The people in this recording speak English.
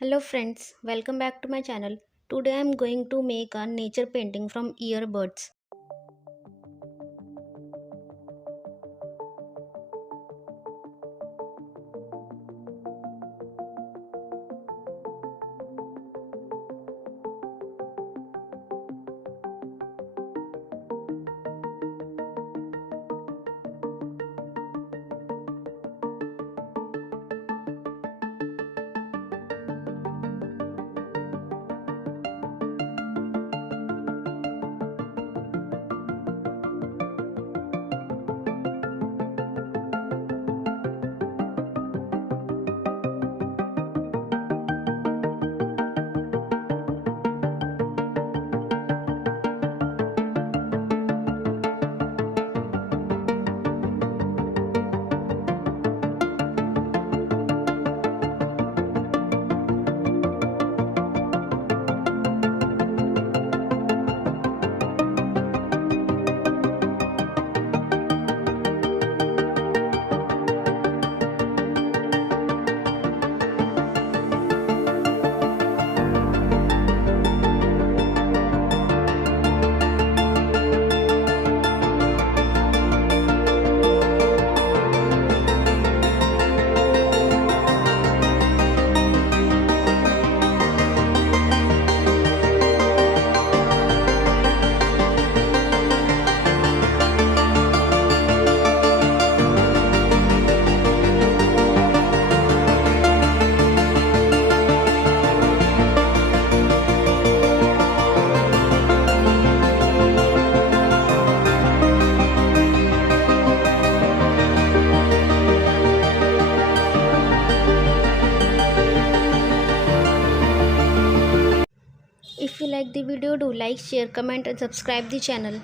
Hello friends, welcome back to my channel. Today I am going to make a nature painting from earbuds. If you like the video, do like, share, comment and subscribe the channel.